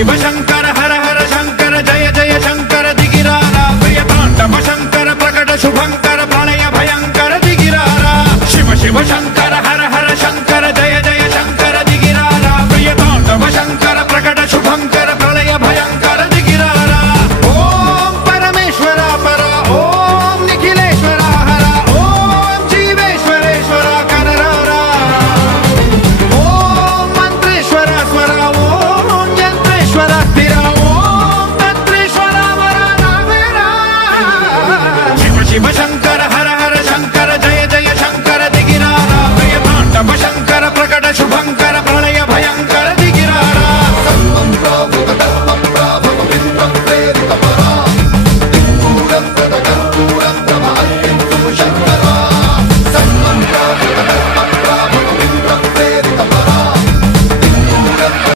शिव शंकर हर हर शंकर जय जय शंकर दिगिरारा प्रिय तांडव शंकर प्रकट शुभंकर प्रलय भयंकर दिगिरारा शिव शिव शंकर